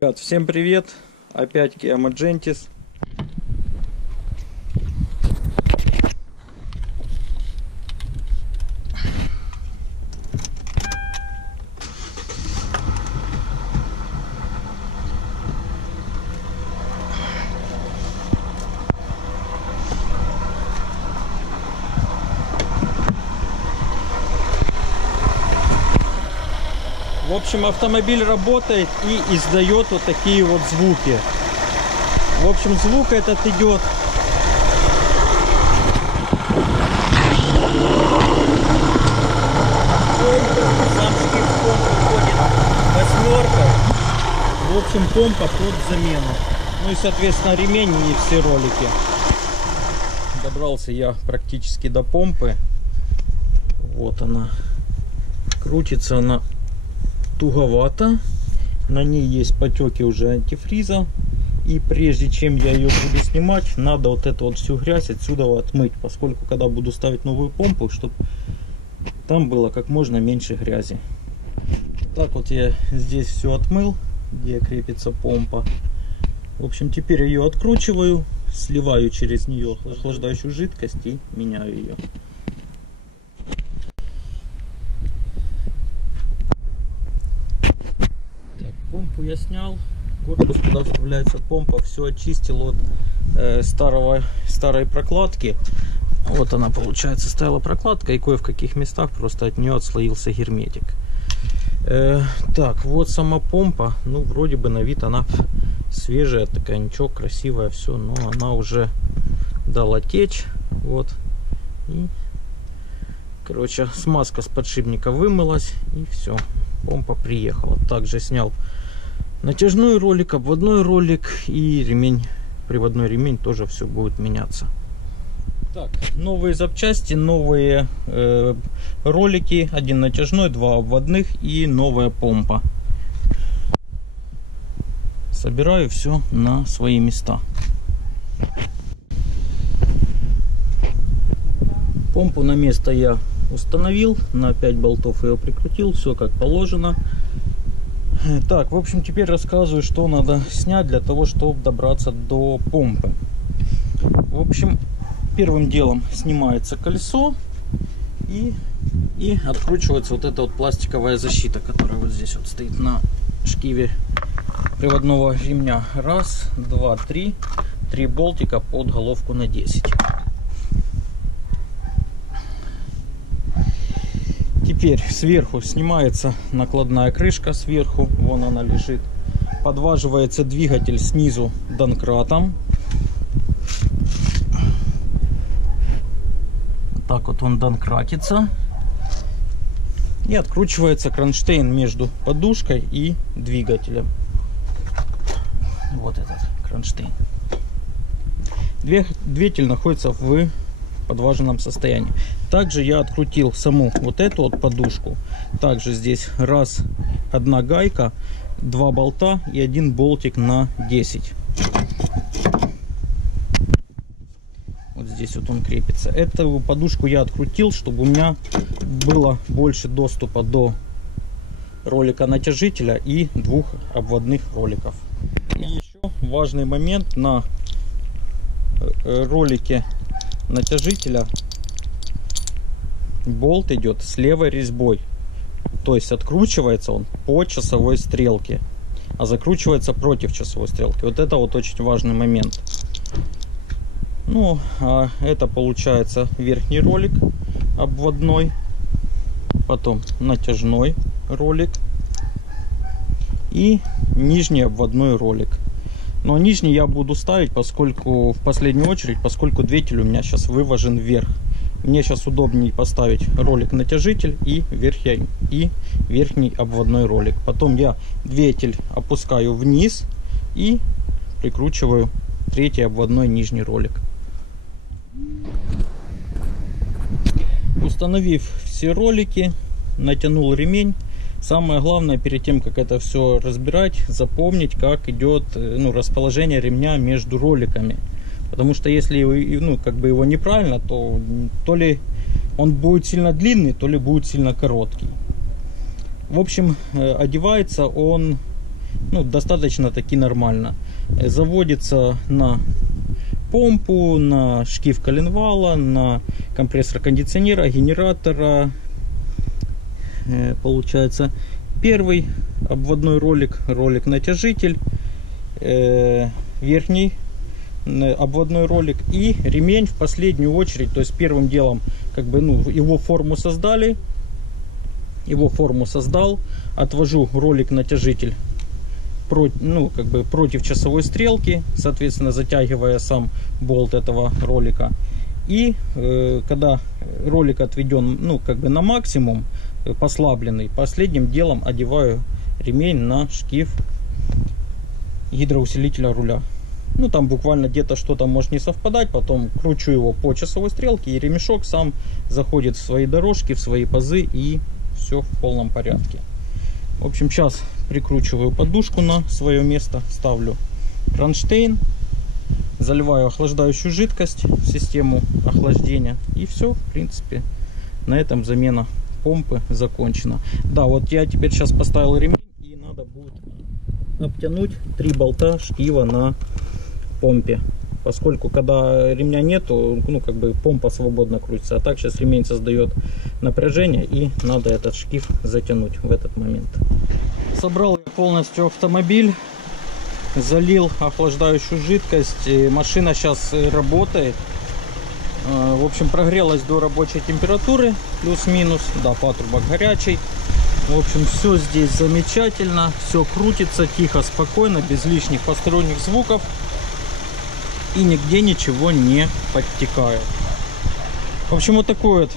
Ребят, всем привет! Опять Kia Magentis. В общем, автомобиль работает и издает вот такие вот звуки. В общем, звук этот идет. Сам штифт помпы ходит восьмерка. В общем, помпа под замену. Ну и, соответственно, ремень и все ролики. Добрался я практически до помпы. Вот она. Крутится она туговато, на ней есть потеки уже антифриза, и прежде чем я ее буду снимать, надо вот эту вот всю грязь отсюда отмыть, поскольку когда буду ставить новую помпу, чтобы там было как можно меньше грязи. Так вот я здесь все отмыл, где крепится помпа. В общем, теперь ее откручиваю, сливаю через нее охлаждающую жидкость и меняю ее. Помпу я снял, корпус, куда вставляется помпа, все очистил от старой прокладки. Вот она, получается, стояла прокладка, и кое в каких местах просто от нее отслоился герметик. Так, вот сама помпа, ну, вроде бы на вид она свежая, такая, ничего, красивая, все, но она уже дала течь, вот. И, короче, смазка с подшипника вымылась, и все, помпа приехала. Также снял натяжной ролик, обводной ролик и ремень, приводной ремень, тоже все будет меняться. Так, новые запчасти, новые ролики, один натяжной, два обводных и новая помпа. Собираю все на свои места. Помпу на место я установил, на 5 болтов ее прикрутил, все как положено. Так, в общем, теперь рассказываю, что надо снять для того, чтобы добраться до помпы. В общем, первым делом снимается колесо и откручивается вот эта вот пластиковая защита, которая вот здесь вот стоит на шкиве приводного ремня. Раз, два, три. 3 болтика под головку на 10. Теперь сверху снимается накладная крышка, сверху, вон она лежит. Подваживается двигатель снизу донкратом. Так вот он донкратится. И откручивается кронштейн между подушкой и двигателем. Вот этот кронштейн. Двигатель находится в подваженном состоянии. Также я открутил саму вот эту вот подушку. Также здесь одна гайка, 2 болта и 1 болтик на 10. Вот здесь вот он крепится. Эту подушку я открутил, чтобы у меня было больше доступа до ролика натяжителя и 2 обводных роликов. И еще важный момент: на ролике натяжителя болт идет с левой резьбой, то есть откручивается он по часовой стрелке, а закручивается против часовой стрелки. Вот это вот очень важный момент. Ну, а это получается верхний ролик обводной, потом натяжной ролик и нижний обводной ролик. Но нижний я буду ставить, поскольку в последнюю очередь, поскольку двигатель у меня сейчас выважен вверх. Мне сейчас удобнее поставить ролик-натяжитель и верхний обводной ролик. Потом я двигатель опускаю вниз и прикручиваю 3-й обводной нижний ролик. Установив все ролики, натянул ремень. Самое главное, перед тем, как это все разбирать, запомнить, как идет расположение ремня между роликами. Потому что если его неправильно, то ли он будет сильно длинный, то ли будет сильно короткий. В общем, одевается он ну, достаточно таки нормально. Заводится на помпу, на шкив коленвала, на компрессор кондиционера, генератора. Получается первый обводной ролик натяжитель, верхний обводной ролик и ремень в последнюю очередь. То есть первым делом как бы, ну, его форму создал, отвожу ролик натяжитель ну, как бы против часовой стрелки, соответственно затягивая сам болт этого ролика. И когда ролик отведен, ну, как бы на максимум, послабленный, последним делом одеваю ремень на шкив гидроусилителя руля. Ну, там буквально где-то что-то может не совпадать, потом кручу его по часовой стрелке, и ремешок сам заходит в свои дорожки, в свои пазы, и все в полном порядке. В общем, сейчас прикручиваю подушку на свое место, ставлю кронштейн, заливаю охлаждающую жидкость в систему охлаждения, и все, в принципе, на этом замена помпы закончена. Да, вот я теперь сейчас поставил ремень, и надо будет обтянуть 3 болта шкива на помпе, поскольку когда ремня нету, ну, как бы помпа свободно крутится, а так сейчас ремень создает напряжение, и надо этот шкив затянуть в этот момент. Собрал полностью автомобиль, залил охлаждающую жидкость, и машина сейчас работает. В общем, прогрелась до рабочей температуры, плюс-минус, да, патрубок горячий. В общем, все здесь замечательно, все крутится тихо, спокойно, без лишних посторонних звуков, и нигде ничего не подтекает. В общем, вот такой вот,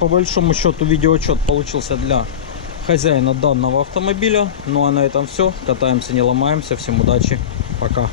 по большому счету, видеоотчет получился для хозяина данного автомобиля. Ну а на этом все. Катаемся, не ломаемся. Всем удачи. Пока.